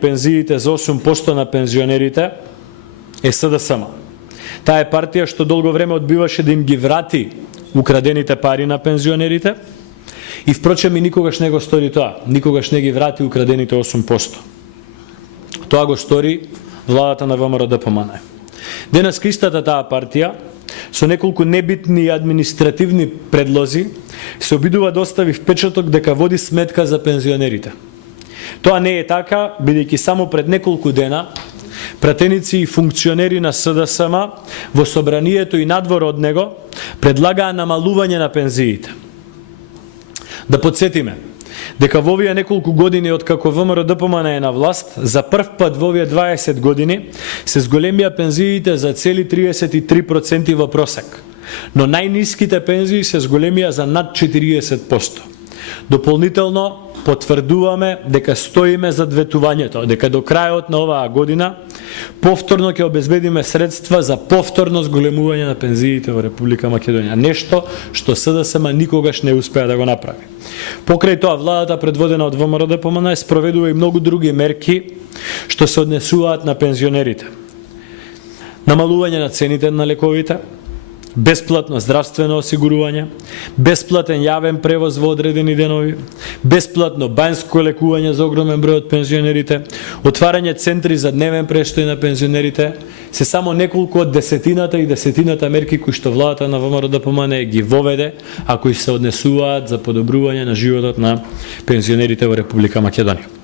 пензиите за 8% на пензионерите е СДСМ. Таа е партија што долго време одбиваше да им ги врати украдените пари на пензионерите и впрочем и никогаш не го стори тоа. Никогаш не ги врати украдените 8%. Тоа го стори владата на ВМРО-ДПМН. Денес истата таа партија со неколку небитни административни предлози се обидува да остави впечаток дека води сметка за пензионерите. Тоа не е така, бидејќи само пред неколку дена пратеници и функционери на СДСМ во собранието и надвор од него предлагаа намалување на пензиите. Да подсетиме дека во овие неколку години од како ВМРО-ДПМН е на власт, за прв пат во овие 20 години се зголемија пензиите за цели 33% во просек, но најниските пензии се зголемија за над 40%. Дополнително потврдуваме дека стоиме за ветувањето, дека до крајот на оваа година повторно ќе обезбедиме средства за повторно зголемување на пензиите во Република Македонија. Нешто што СДСМ никогаш не успеа да го направи. Покрај тоа, владата предводена од ВМРО-ДПМН спроведува и многу други мерки што се однесуваат на пензионерите. Намалување на цените на лековите, бесплатно здравствено осигурување, бесплатен јавен превоз во одредени денови, бесплатно бањско лекување за огромен број од пензионерите, отварање центри за дневен престој на пензионерите, се само неколку од десетината мерки кои што владата на ВМРО-ДПМН ги воведе, а кои се однесуваат за подобрување на животот на пензионерите во Република Македонија.